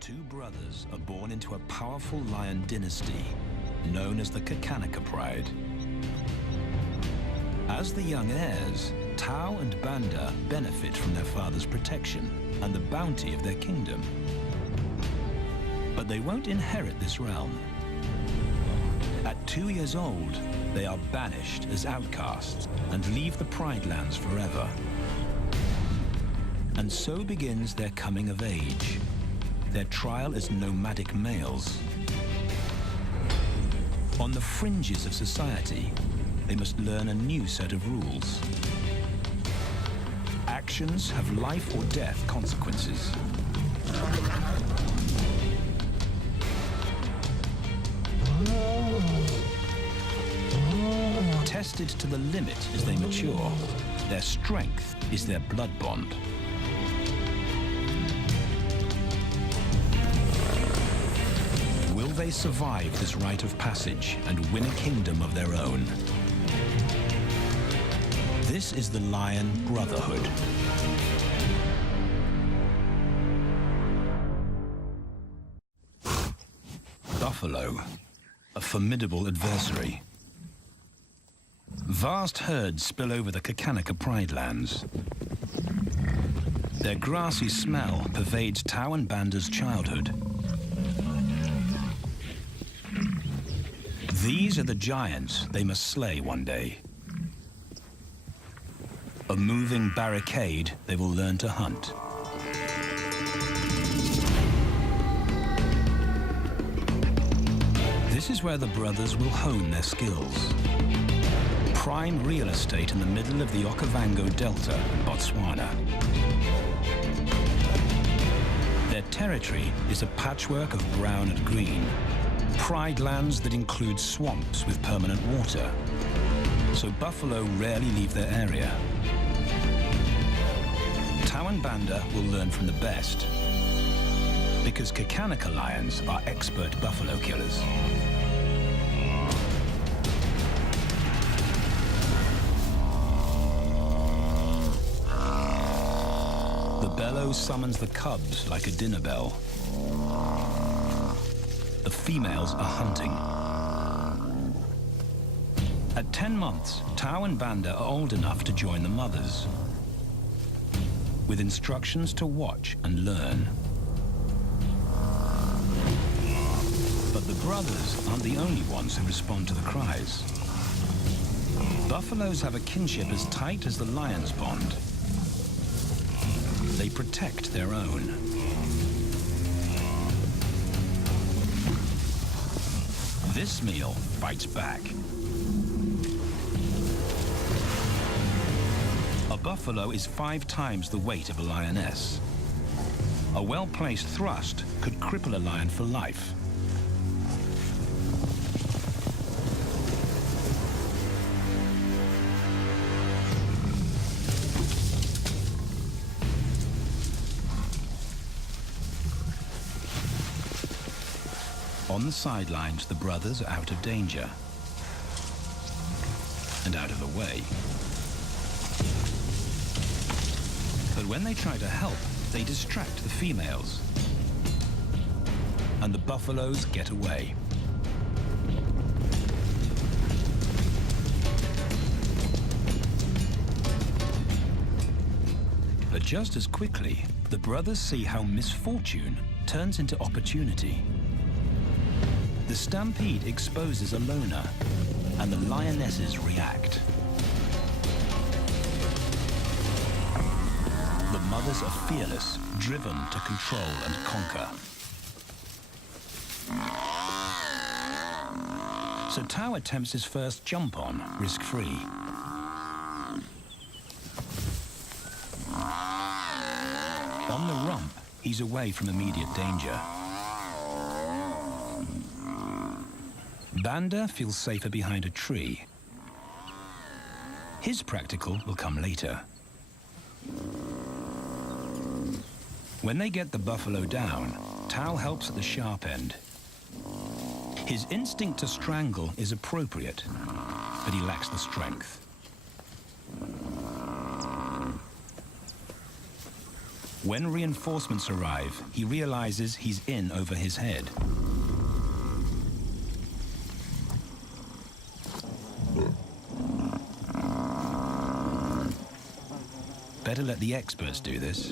Two brothers are born into a powerful lion dynasty known as the Kakanaka Pride. As the young heirs, Tau and Banda benefit from their father's protection and the bounty of their kingdom. But they won't inherit this realm. At 2 years old, they are banished as outcasts and leave the Pride lands forever. And so begins their coming of age, their trial as nomadic males. On the fringes of society, they must learn a new set of rules. Actions have life or death consequences. Tested to the limit as they mature, their strength is their blood bond. Will they survive this rite of passage and win a kingdom of their own? This is the Lion Brotherhood. Buffalo, a formidable adversary. Vast herds spill over the Kakanaka Pride lands. Their grassy smell pervades Tau and Banda's childhood. These are the giants they must slay one day. A moving barricade they will learn to hunt. This is where the brothers will hone their skills. Prime real estate in the middle of the Okavango Delta, Botswana. Their territory is a patchwork of brown and green. Pride lands that include swamps with permanent water. So buffalo rarely leave their area. Tau and Banda will learn from the best, because Kakanaka lions are expert buffalo killers. The bellow summons the cubs like a dinner bell. The females are hunting. At 10 months, Tau and Banda are old enough to join the mothers, with instructions to watch and learn. But the brothers aren't the only ones who respond to the cries. Buffaloes have a kinship as tight as the lions' bond. They protect their own. This meal bites back. A buffalo is 5 times the weight of a lioness. A well-placed thrust could cripple a lion for life. On the sidelines, the brothers are out of danger and out of the way. But when they try to help, they distract the females, and the buffaloes get away. But just as quickly, the brothers see how misfortune turns into opportunity. The stampede exposes a loner, and the lionesses react. The mothers are fearless, driven to control and conquer. So Tau attempts his first jump on, risk-free. On the rump, he's away from immediate danger. Banda feels safer behind a tree. His practical will come later. When they get the buffalo down, Tau helps at the sharp end. His instinct to strangle is appropriate, but he lacks the strength. When reinforcements arrive, he realizes he's in over his head. Better let the experts do this.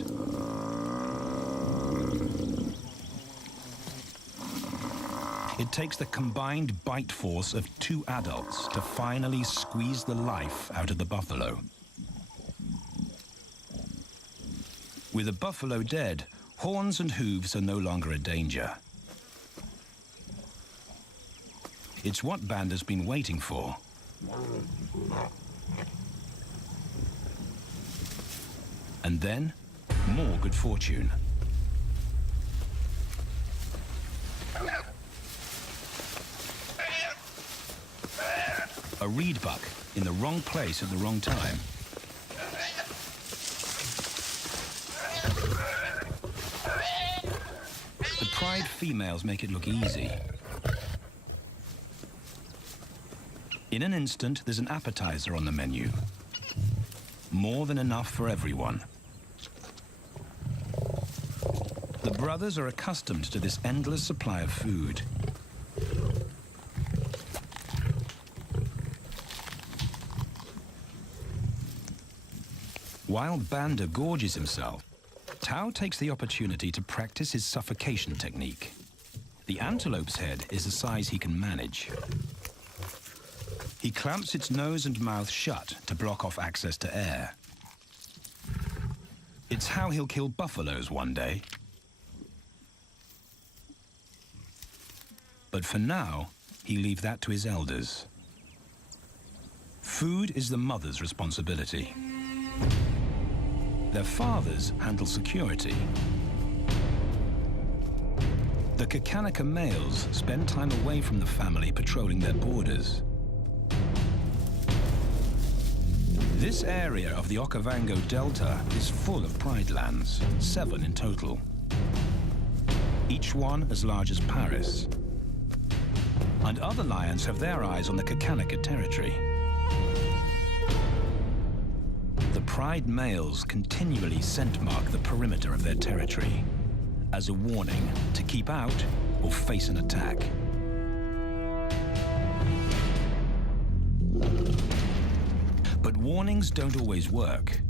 It takes the combined bite force of 2 adults to finally squeeze the life out of the buffalo. With the buffalo dead, horns and hooves are no longer a danger. It's what Banda's been waiting for. And then, more good fortune. A reed buck in the wrong place at the wrong time. The pride females make it look easy. In an instant, there's an appetizer on the menu. More than enough for everyone. The brothers are accustomed to this endless supply of food. While Banda gorges himself, Tao takes the opportunity to practice his suffocation technique. The antelope's head is a size he can manage. He clamps its nose and mouth shut to block off access to air. It's how he'll kill buffaloes one day. But for now, he leaves that to his elders. Food is the mother's responsibility. Their fathers handle security. The Kakanaka males spend time away from the family patrolling their borders. This area of the Okavango Delta is full of pride lands, 7 in total. Each one as large as Paris. And other lions have their eyes on the Kakanaka territory. The pride males continually scent mark the perimeter of their territory as a warning to keep out or face an attack. But warnings don't always work.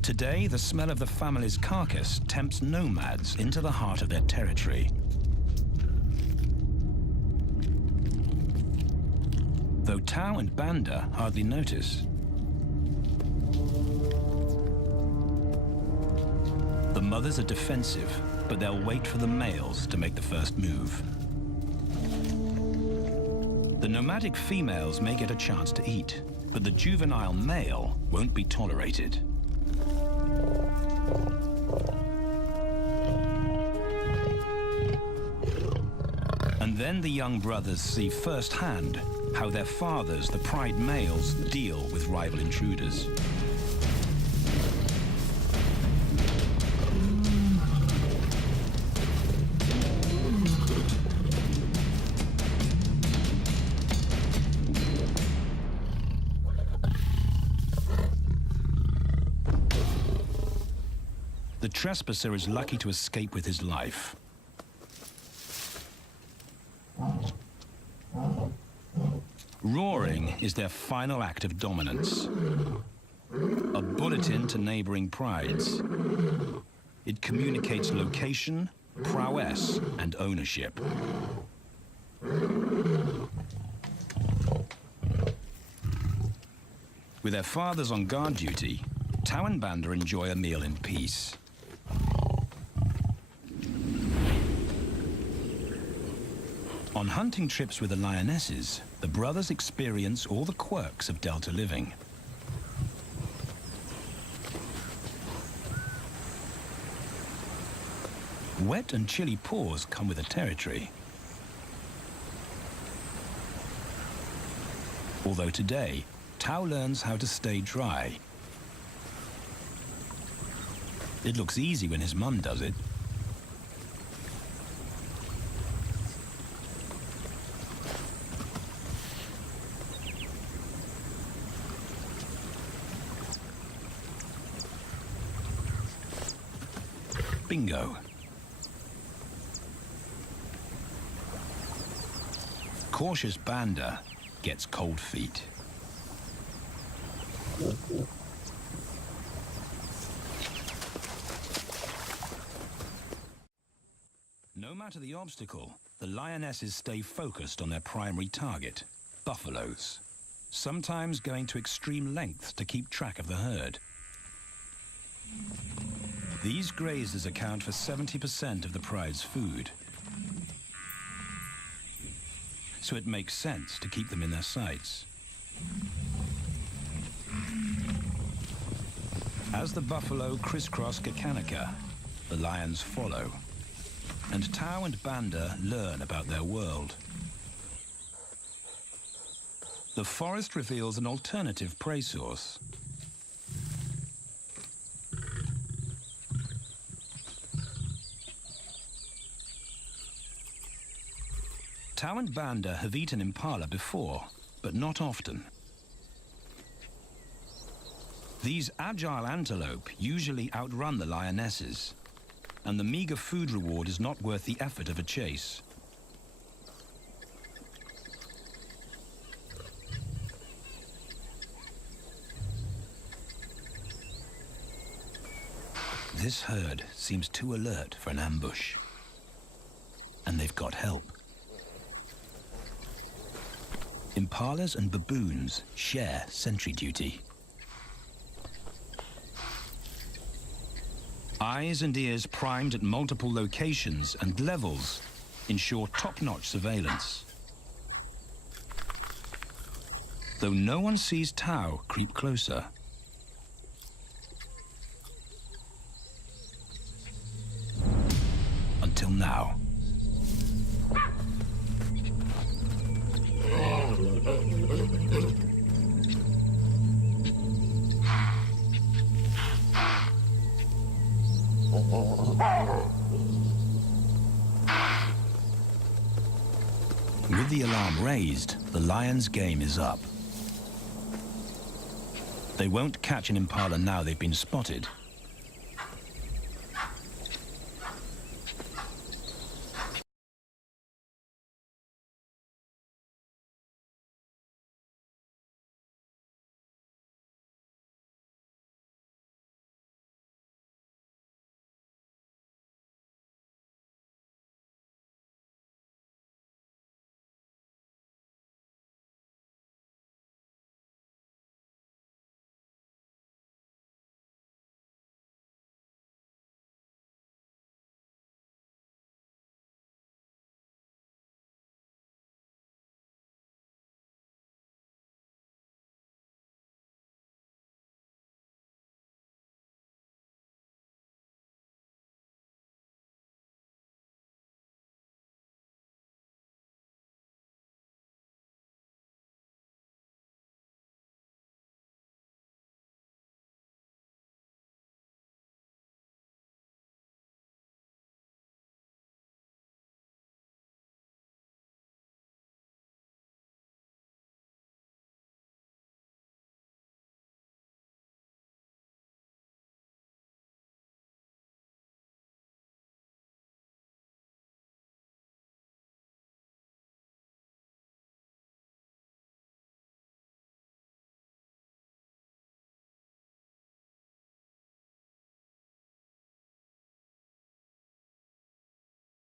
Today, the smell of the family's carcass tempts nomads into the heart of their territory. Though Tao and Banda hardly notice. The mothers are defensive, but they'll wait for the males to make the first move. The nomadic females may get a chance to eat, but the juvenile male won't be tolerated. And then the young brothers see firsthand how their fathers, the pride males, deal with rival intruders. The trespasser is lucky to escape with his life. Roaring is their final act of dominance. A bulletin to neighboring prides. It communicates location, prowess, and ownership. With their fathers on guard duty, Tao and Banda enjoy a meal in peace. On hunting trips with the lionesses, the brothers experience all the quirks of Delta living. Wet and chilly paws come with the territory. Although today, Tao learns how to stay dry. It looks easy when his mum does it. Bingo. Cautious Banda gets cold feet. No matter the obstacle, the lionesses stay focused on their primary target, buffaloes, sometimes going to extreme lengths to keep track of the herd. These grazers account for 70% of the pride's food, so it makes sense to keep them in their sights. As the buffalo crisscross Kakanika, the lions follow, and Tau and Banda learn about their world. The forest reveals an alternative prey source. Tau and Banda have eaten impala before, but not often. These agile antelope usually outrun the lionesses, and the meager food reward is not worth the effort of a chase. This herd seems too alert for an ambush, and they've got help. Impalas and baboons share sentry duty. Eyes and ears primed at multiple locations and levels ensure top-notch surveillance. Though no one sees Tau creep closer. Until now. With the alarm raised, the lions' game is up. They won't catch an impala now they've been spotted.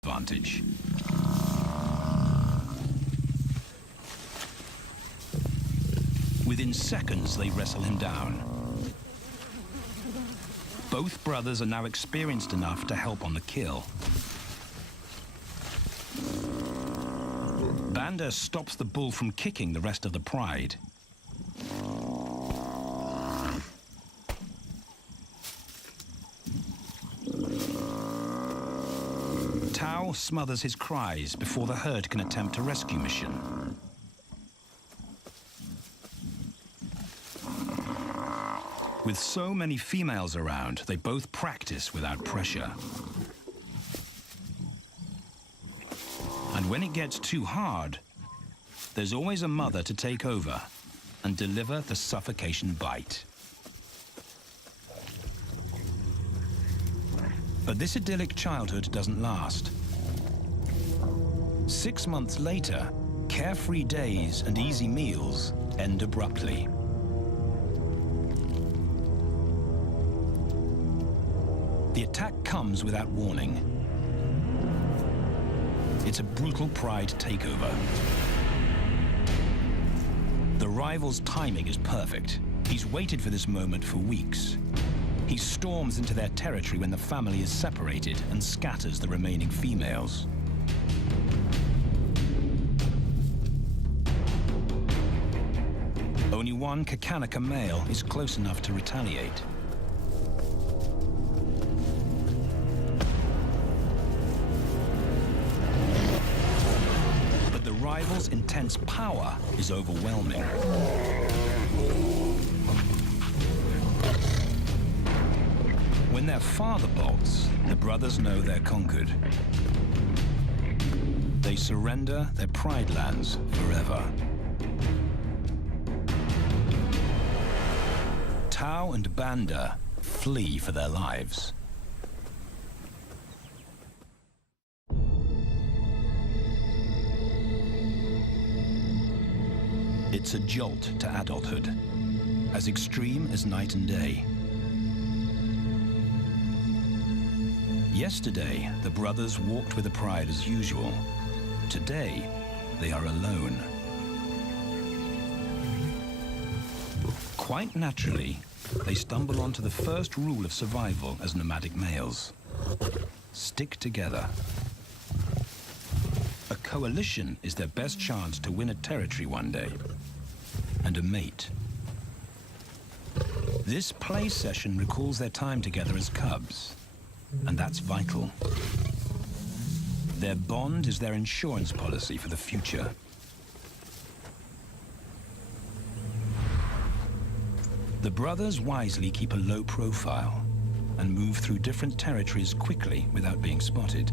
Advantage. Within seconds, they wrestle him down. Both brothers are now experienced enough to help on the kill. Banda stops the bull from kicking the rest of the pride. Tau smothers his cries before the herd can attempt a rescue mission. With so many females around, they both practice without pressure. And when it gets too hard, there's always a mother to take over and deliver the suffocation bite. But this idyllic childhood doesn't last. 6 months later, carefree days and easy meals end abruptly. The attack comes without warning. It's a brutal pride takeover. The rival's timing is perfect. He's waited for this moment for weeks. He storms into their territory when the family is separated and scatters the remaining females. Only one Kakanika male is close enough to retaliate. But the rival's intense power is overwhelming. When their father bolts, the brothers know they're conquered. They surrender their pride lands forever. Tau and Banda flee for their lives. It's a jolt to adulthood, as extreme as night and day. Yesterday, the brothers walked with the pride as usual. Today, they are alone. Quite naturally, they stumble onto the first rule of survival as nomadic males. Stick together. A coalition is their best chance to win a territory one day, and a mate. This play session recalls their time together as cubs, and that's vital. Their bond is their insurance policy for the future. The brothers wisely keep a low profile and move through different territories quickly without being spotted.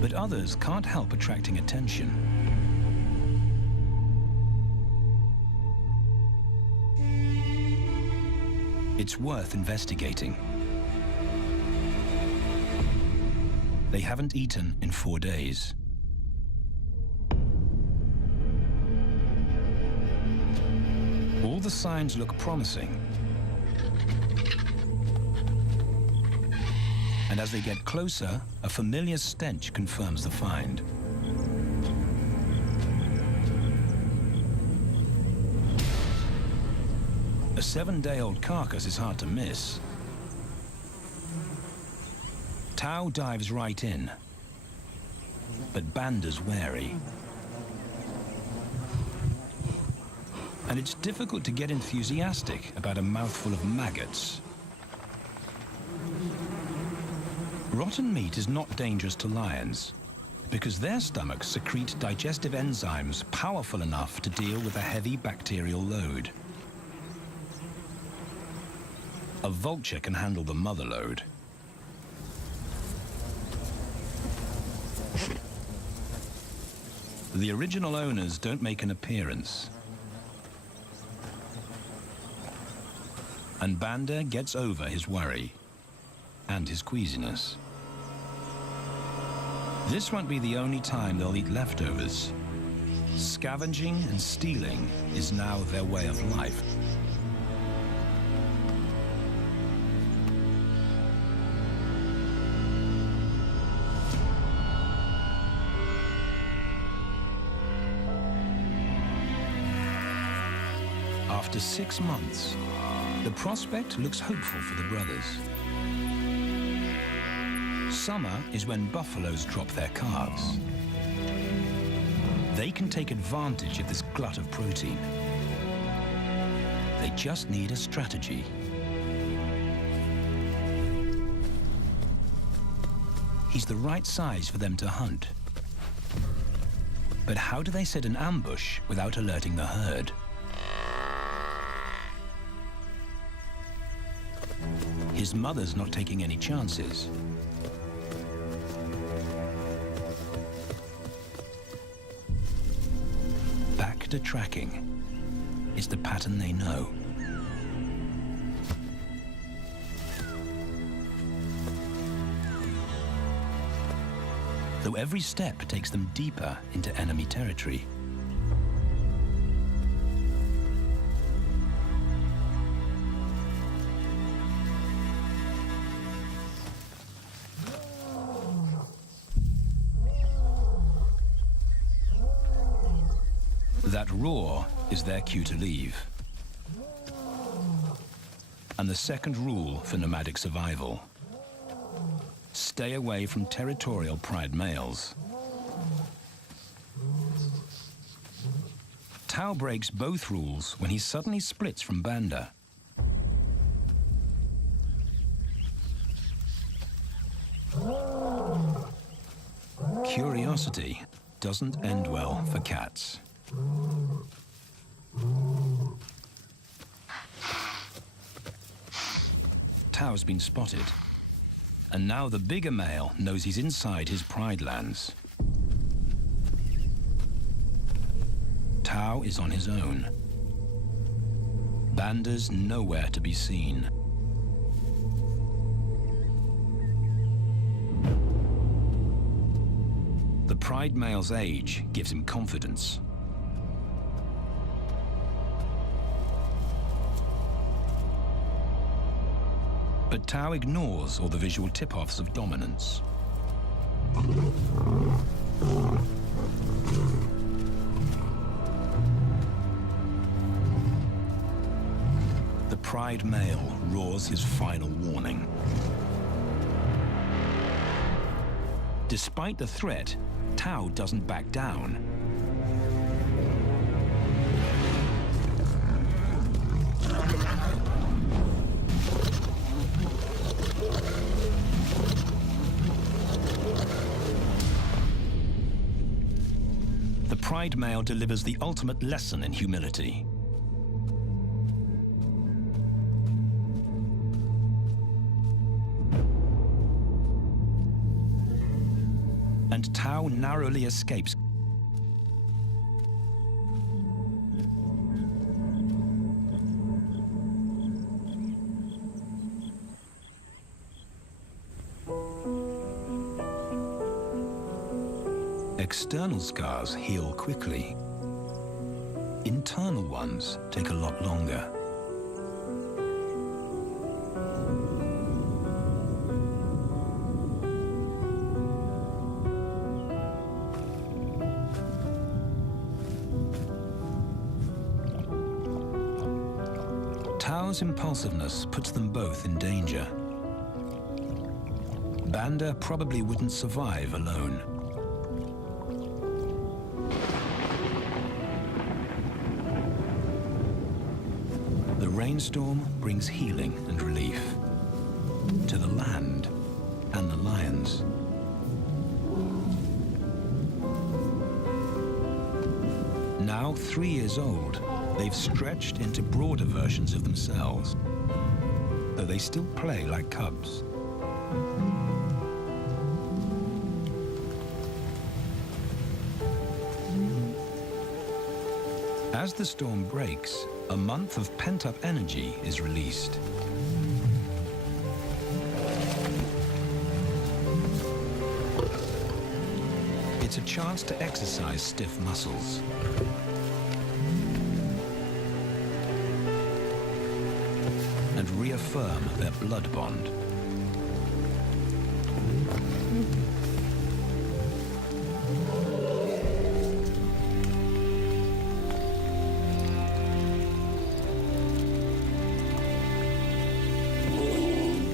But others can't help attracting attention. It's worth investigating. They haven't eaten in 4 days. All the signs look promising. And as they get closer, a familiar stench confirms the find. A 7-day-old carcass is hard to miss. Tau dives right in, but Banda's wary. And it's difficult to get enthusiastic about a mouthful of maggots. Rotten meat is not dangerous to lions, because their stomachs secrete digestive enzymes powerful enough to deal with a heavy bacterial load. A vulture can handle the mother load. The original owners don't make an appearance. And Banda gets over his worry and his queasiness. This won't be the only time they'll eat leftovers. Scavenging and stealing is now their way of life. After 6 months, the prospect looks hopeful for the brothers. Summer is when buffaloes drop their calves. They can take advantage of this glut of protein. They just need a strategy. He's the right size for them to hunt. But how do they set an ambush without alerting the herd? His mother's not taking any chances. Back to tracking. It's the pattern they know. though every step takes them deeper into enemy territory. That roar is their cue to leave. And the second rule for nomadic survival: stay away from territorial pride males. Tao breaks both rules when he suddenly splits from Banda. Curiosity doesn't end well for cats. Tao's been spotted, and now the bigger male knows he's inside his pride lands. Tao is on his own. Banda's nowhere to be seen. The pride male's age gives him confidence. But Tao ignores all the visual tip-offs of dominance. The pride male roars his final warning. Despite the threat, Tao doesn't back down. The pride male delivers the ultimate lesson in humility. And Tao narrowly escapes. External scars heal quickly. Internal ones take a lot longer. Tao's impulsiveness puts them both in danger. Banda probably wouldn't survive alone. The rainstorm brings healing and relief to the land and the lions. Now 3 years old, they've stretched into broader versions of themselves, though they still play like cubs. As the storm breaks, a month of pent-up energy is released. It's a chance to exercise stiff muscles. And reaffirm their blood bond.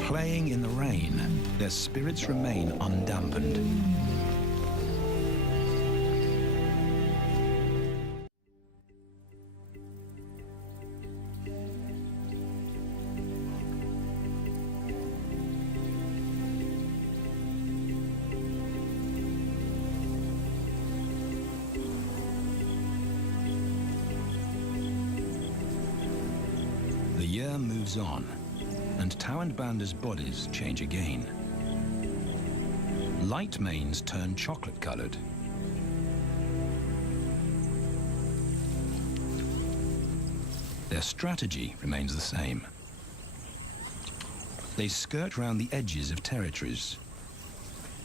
Playing in the rain, their spirits remain undampened. The year moves on, and Tao and Banda's bodies change again. Light manes turn chocolate-colored. Their strategy remains the same. They skirt round the edges of territories,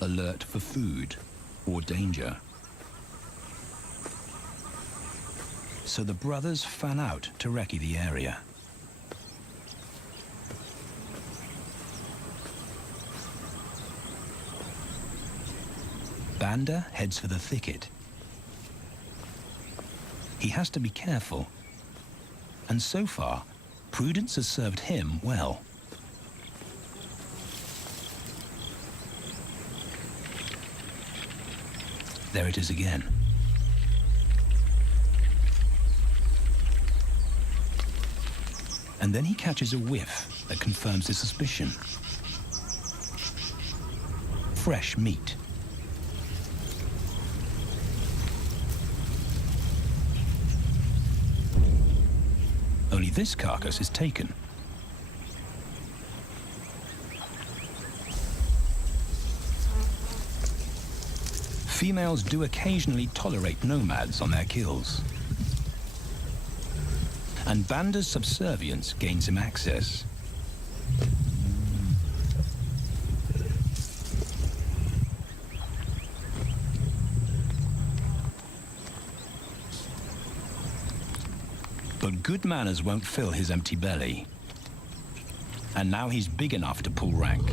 alert for food or danger. So the brothers fan out to recce the area. Banda heads for the thicket. He has to be careful, and so far, prudence has served him well. There it is again. And then he catches a whiff that confirms his suspicion. Fresh meat. Only this carcass is taken. Females do occasionally tolerate nomads on their kills. And Banda's subservience gains him access. But good manners won't fill his empty belly. And now he's big enough to pull rank.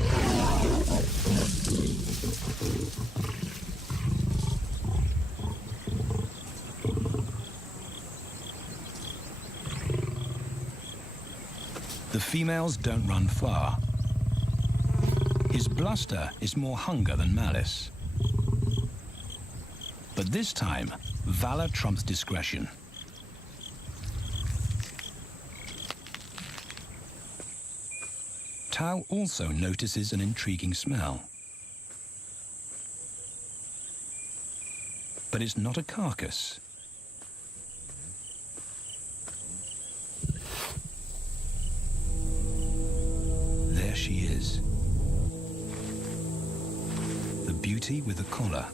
The females don't run far. His bluster is more hunger than malice. But this time, valor trumps discretion. Tao also notices an intriguing smell. But it's not a carcass. There she is. The beauty with the collar.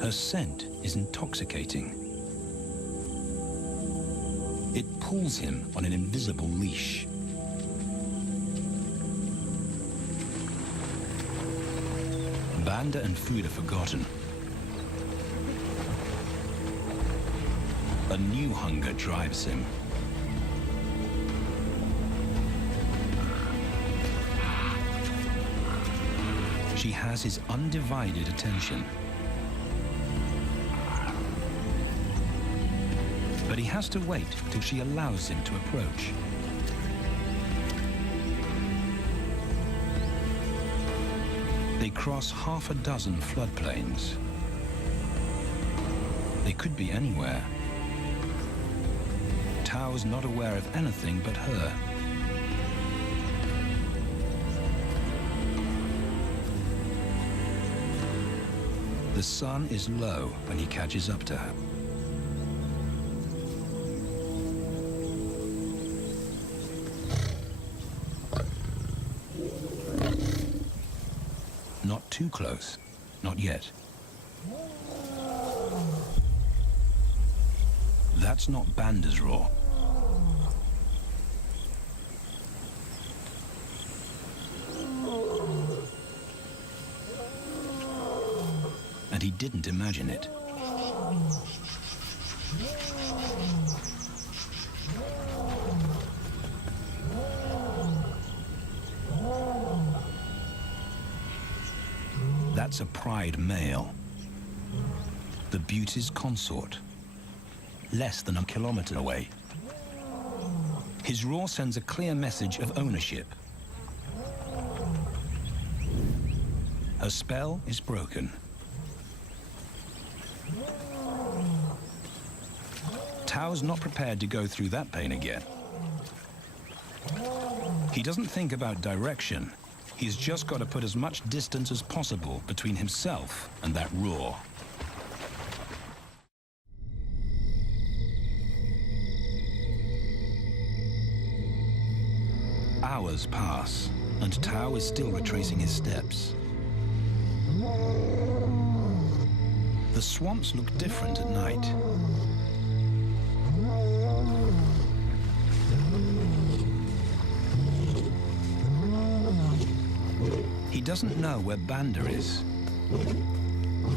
Her scent is intoxicating. It pulls him on an invisible leash. Banda and food are forgotten. A new hunger drives him. She has his undivided attention. But he has to wait till she allows him to approach. They cross half a dozen floodplains. They could be anywhere. Tao's not aware of anything but her. The sun is low when he catches up to her. Not too close. Not yet. That's not Banda's roar. And he didn't imagine it. That's a pride male. The beauty's consort. Less than a kilometer away. His roar sends a clear message of ownership. Her spell is broken. Tao's not prepared to go through that pain again. He doesn't think about direction. He's just got to put as much distance as possible between himself and that roar. Hours pass, and Tao is still retracing his steps. The swamps look different at night. He doesn't know where Banda is.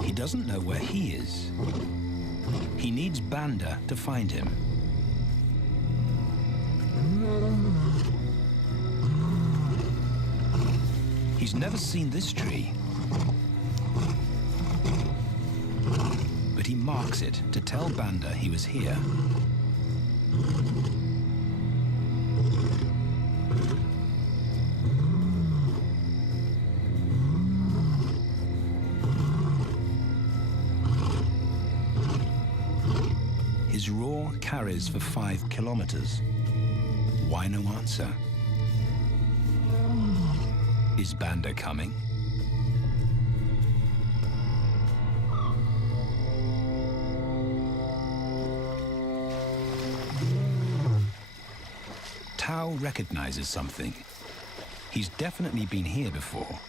He doesn't know where he is. He needs Banda to find him. He's never seen this tree, but he marks it to tell Banda he was here. His roar carries for 5 kilometers. Why no answer? Is Banda coming? Tao recognizes something. He's definitely been here before.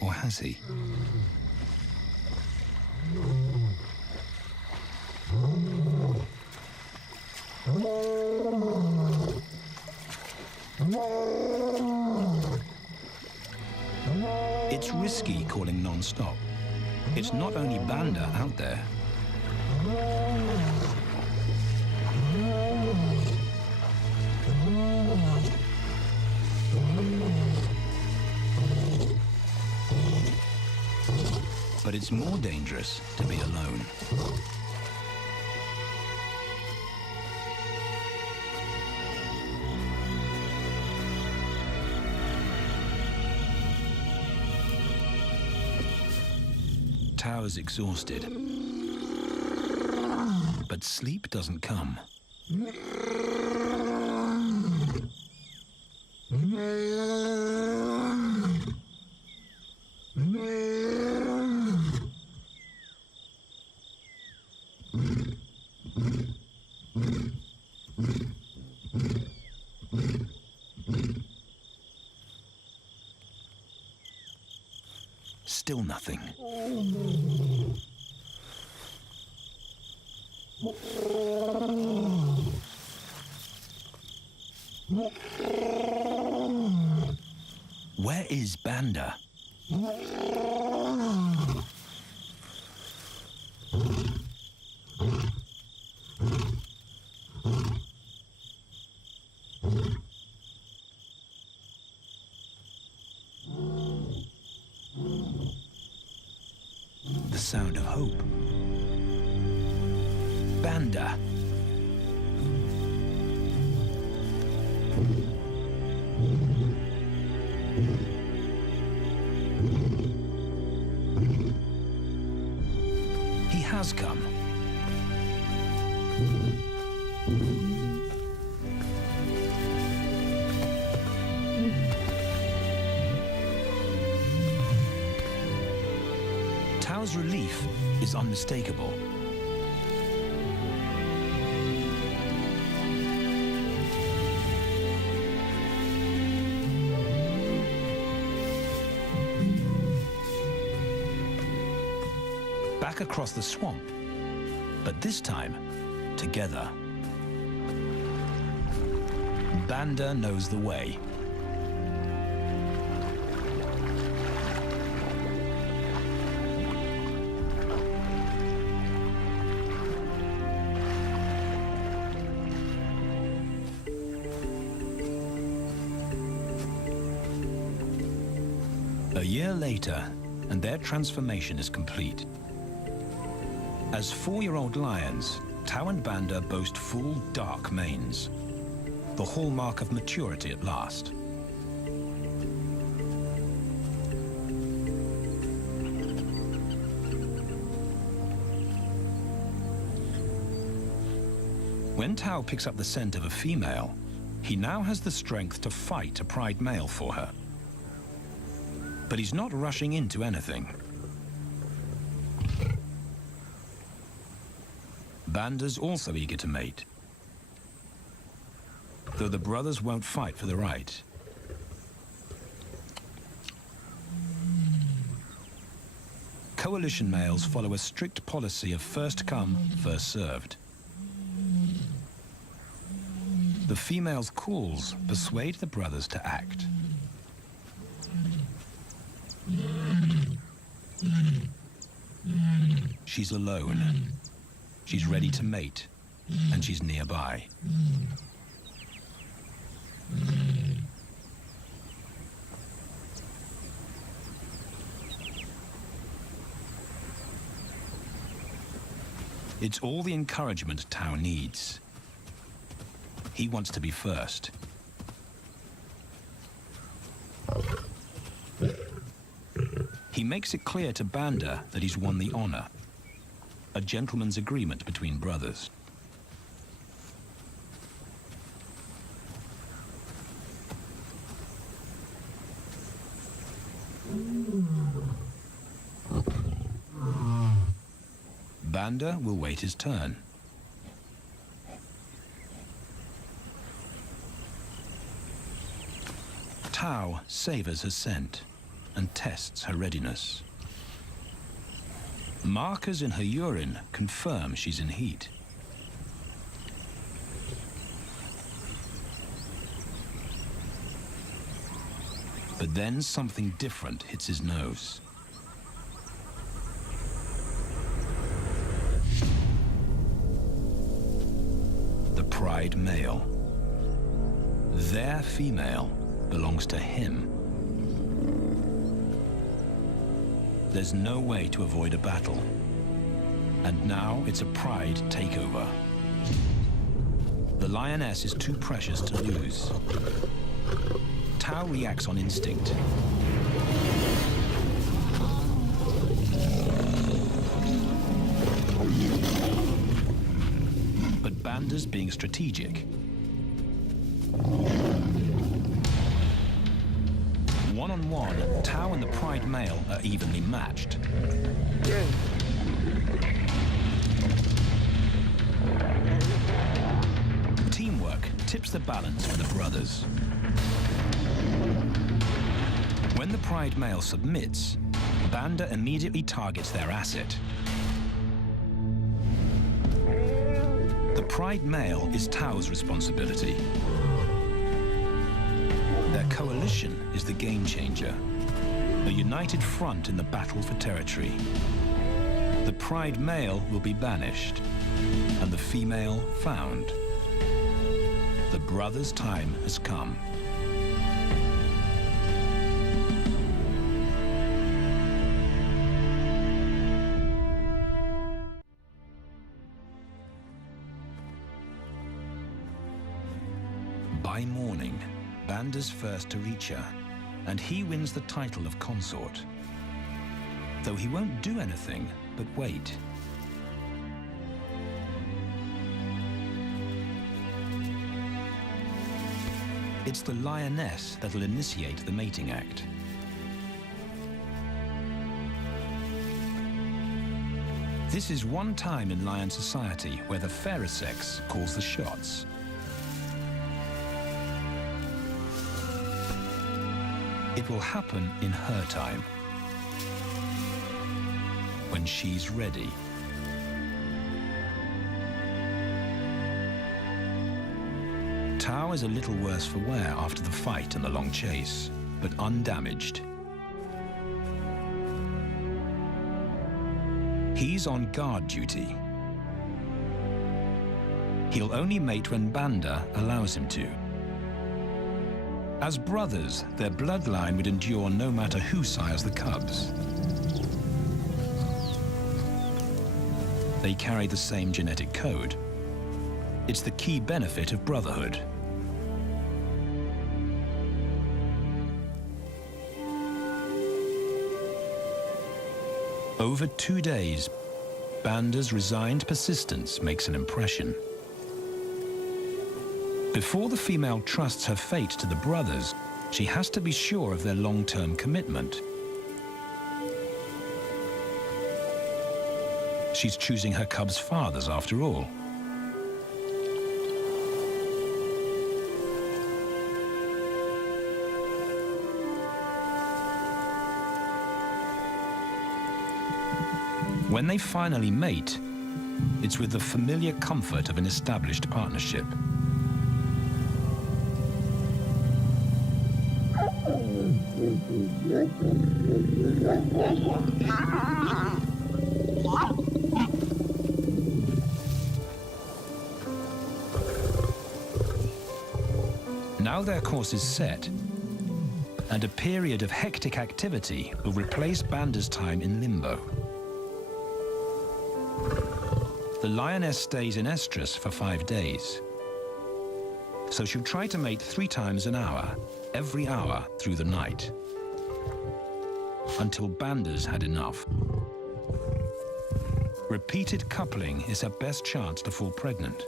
Or has he? It's risky calling non-stop. It's not only Banda out there. But it's more dangerous to be alone. Tao is exhausted, but sleep doesn't come. Still nothing. Where is Banda? The sound of hope. Banda. He has come. Tao's relief is unmistakable. Back across the swamp, but this time, together. Banda knows the way. A year later, and their transformation is complete. As 4-year-old lions, Tao and Banda boast full, dark manes, the hallmark of maturity at last. When Tao picks up the scent of a female, he now has the strength to fight a pride male for her. But he's not rushing into anything. Banda's also eager to mate, though the brothers won't fight for the right. Coalition males follow a strict policy of first come, first served. The female's calls persuade the brothers to act. She's alone. She's ready to mate, and she's nearby. It's all the encouragement Tao needs. He wants to be first. He makes it clear to Banda that he's won the honor, a gentleman's agreement between brothers. Banda will wait his turn. Tao savors her scent and tests her readiness. Markers in her urine confirm she's in heat. But then something different hits his nose. The pride male. Their female belongs to him. There's no way to avoid a battle. And now it's a pride takeover. The lioness is too precious to lose. Tao reacts on instinct. But Banda's being strategic. One-on-one, Tao and the pride male are evenly matched. Teamwork tips the balance for the brothers. When the pride male submits, Banda immediately targets their asset. The pride male is Tao's responsibility. Their coalition is the game changer, a united front in the battle for territory. The pride male will be banished, and the female found. The brothers' time has come. By morning, Banda's first to reach her, and he wins the title of consort. Though he won't do anything but wait. It's the lioness that'll initiate the mating act. This is one time in lion society where the fairer sex calls the shots. It will happen in her time, when she's ready. Tao is a little worse for wear after the fight and the long chase, but undamaged. He's on guard duty. He'll only mate when Banda allows him to. As brothers, their bloodline would endure no matter who sires the cubs. They carry the same genetic code. It's the key benefit of Brotherhood. Over 2 days, Banda's resigned persistence makes an impression. Before the female trusts her fate to the brothers, she has to be sure of their long-term commitment. She's choosing her cubs' fathers after all. When they finally mate, it's with the familiar comfort of an established partnership. Now their course is set, and a period of hectic activity will replace Banda's time in limbo. The lioness stays in estrus for 5 days, so she'll try to mate 3 times an hour, every hour through the night, until Banda's had enough. Repeated coupling is her best chance to fall pregnant.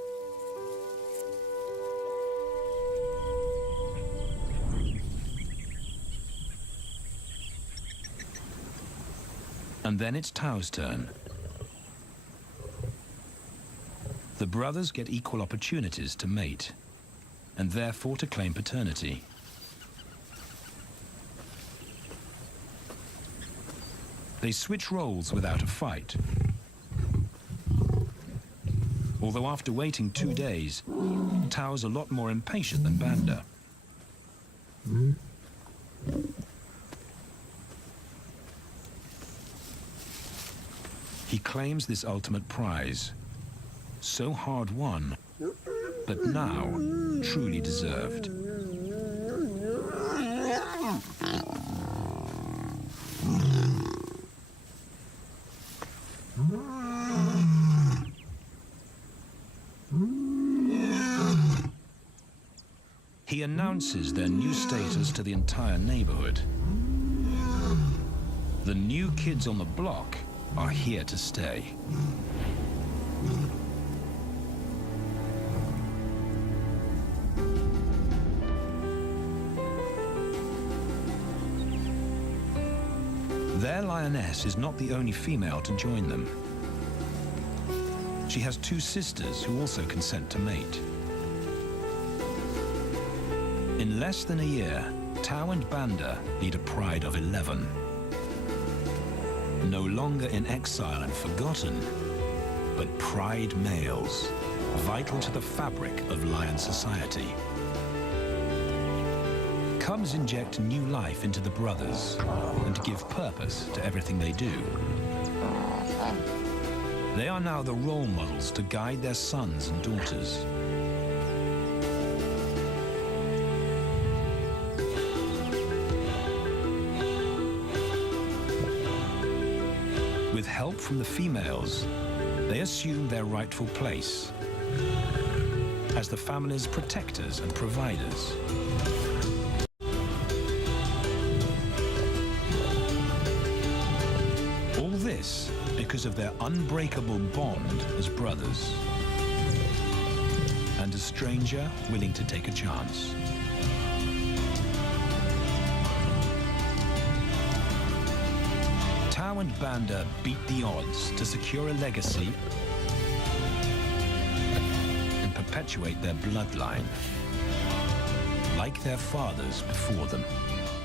And then it's Tau's turn. The brothers get equal opportunities to mate, and therefore to claim paternity. They switch roles without a fight. Although after waiting 2 days, Tau's a lot more impatient than Banda. He claims this ultimate prize, so hard won, but now truly deserved. He announces their new status to the entire neighborhood. The new kids on the block are here to stay. Their lioness is not the only female to join them. She has 2 sisters who also consent to mate. In less than a year, Tau and Banda lead a pride of 11. No longer in exile and forgotten, but pride males, vital to the fabric of lion society. Cubs inject new life into the brothers and give purpose to everything they do. They are now the role models to guide their sons and daughters. With help from the females, they assume their rightful place as the family's protectors and providers. All this because of their unbreakable bond as brothers, and a stranger willing to take a chance. Tau and Banda beat the odds to secure a legacy and perpetuate their bloodline, like their fathers before them.